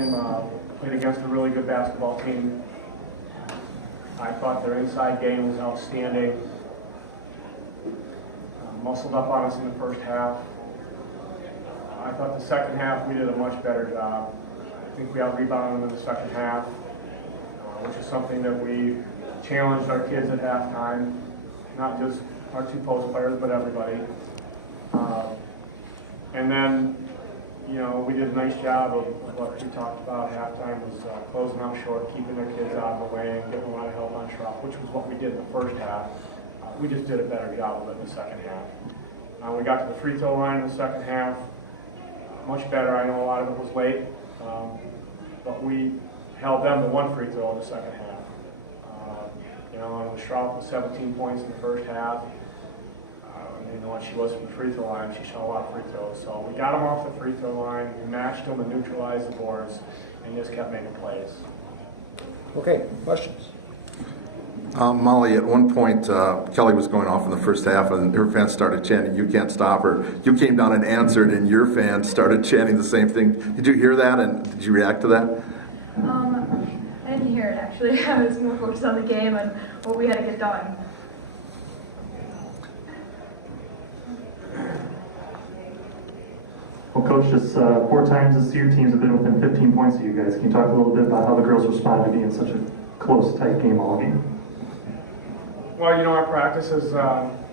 game, played against a really good basketball team. I thought their inside game was outstanding. Muscled up on us in the first half. I thought the second half we did a much better job. I think we out-rebounded them in the second half, which is something that we challenged our kids at halftime, not just our two post players, but everybody. And then, you know, we did a nice job of what we talked about. Halftime was closing out short, keeping their kids out of the way, and getting a lot of help on Schroff, which was what we did in the first half. We just did a better job of it in the second half. We got to the free throw line in the second half, much better. I know a lot of it was late, but we held them to one free throw in the second half. You know, Schroff was 17 points in the first half. You know what she was from the free throw line, she shot a lot of free throws. So we got them off the free throw line, we matched them and neutralized the boards, and just kept making plays. Okay, questions? Mollie, at one point, Kelly was going off in the first half, and her fans started chanting, "You can't stop her." You came down and answered, and your fans started chanting the same thing. Did you hear that, and did you react to that? I didn't hear it, actually. I was more focused on the game and what we had to get done. Well, Coach, just 4 times this year, teams have been within 15 points of you guys. Can you talk a little bit about how the girls responded to being such a close, tight game all game? Well, you know, our practices,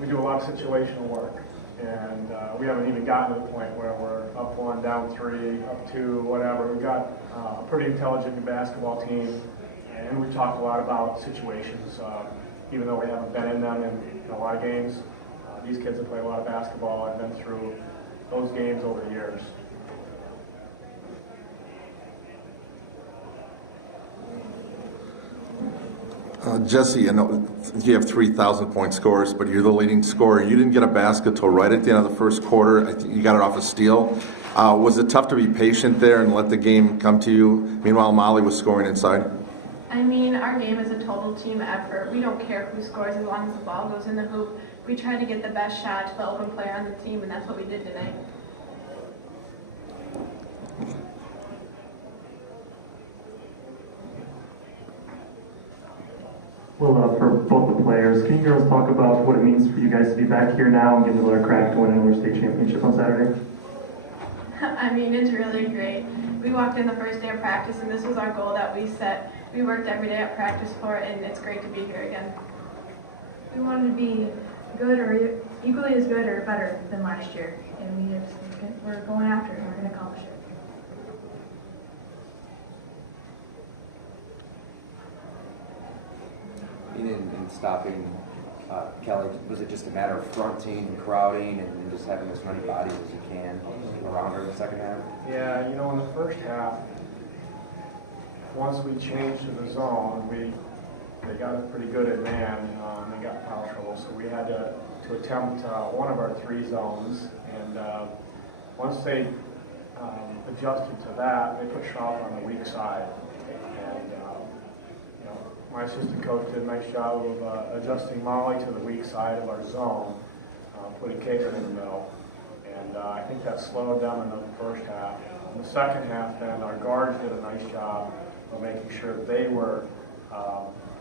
we do a lot of situational work, and we haven't even gotten to the point where we're up 1, down 3, up 2, whatever. We've got a pretty intelligent basketball team, and we talk a lot about situations, even though we haven't been in them in a lot of games. These kids have played a lot of basketball and been through those games over the years. Jessi, I know you have 3,000-point scores, but you're the leading scorer. You didn't get a basket till right at the end of the first quarter. I think you got it off a steal. Was it tough to be patient there and let the game come to you? Meanwhile, Mollie was scoring inside. I mean, our game is a total team effort. We don't care who scores as long as the ball goes in the hoop. We try to get the best shot to the open player on the team, and that's what we did tonight. Well, for both the players, can you girls talk about what it means for you guys to be back here now and getting another crack to win another state championship on Saturday? I mean, it's really great. We walked in the first day of practice, and this was our goal that we set. We worked every day at practice for it, and it's great to be here again. We wanted to be good or equally as good or better than last year, and we're going after it, and we're going to accomplish it. In stopping Kelly, was it just a matter of fronting and crowding and just having as many bodies as you can around her in the second half? Yeah, you know, in the first half, once we changed to the zone, they got us pretty good at man, and they got foul trouble, so we had to attempt one of our 3 zones, and once they adjusted to that, they put Schroff on the weak side, and you know, my assistant coach did a nice job of adjusting Mollie to the weak side of our zone, putting Caitlin in the middle, and I think that slowed them in the first half. In the second half, then, our guards did a nice job of making sure they were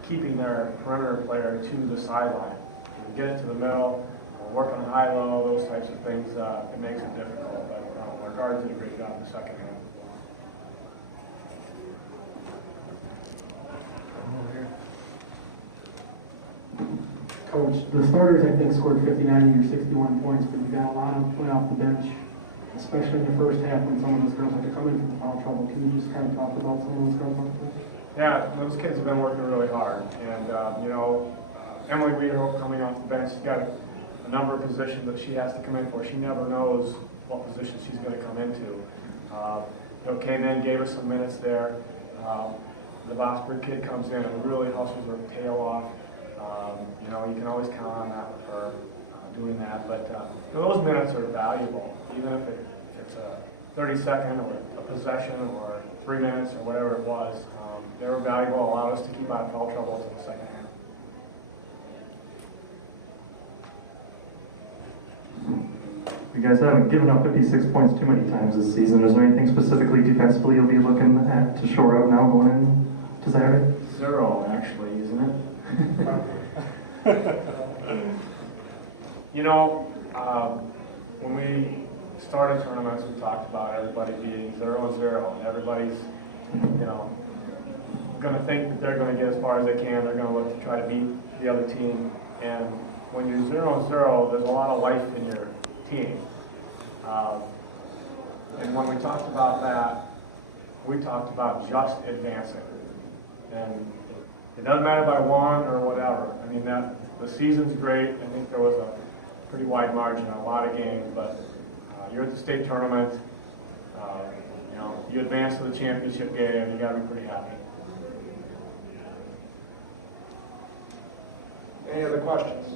keeping their perimeter player to the sideline. We get it to the middle, work on high-low, those types of things, it makes it difficult, but our guards did a great job in the second half. Coach, the starters, I think, scored 59 of your 61 points, but you got a lot of play off the bench, especially in the first half when some of those girls had to come in from foul trouble. Can you just kind of talk about some of those girls off the bench? Yeah, those kids have been working really hard, and you know, Emily Wedige coming off the bench, she's got a number of positions that she has to come in for. She never knows what position she's going to come into. You know, came in, gave her some minutes there. The Bossberg kid comes in and really hustles her tail off. You know, you can always count on that with her doing that, but those minutes are valuable, even if it's a 30-second or a possession or 3 minutes or whatever it was. They were valuable, allowed us to keep out of foul trouble until the second half. We guys haven't given up 56 points too many times this season. Is there anything specifically defensively you'll be looking at to shore up now going in to Saturday? 0, actually, isn't it? You know, when we started tournaments, we talked about everybody being 0-0, and everybody's, you know, going to think that they're going to get as far as they can. They're going to look to try to beat the other team. And when you're 0-0, there's a lot of life in your team. And when we talked about that, we talked about just advancing. And it doesn't matter by 1 or whatever. I mean, the season's great. I think there was a pretty wide margin in a lot of games, but you're at the state tournament. You know, you advance to the championship game. You got to be pretty happy. Any other questions?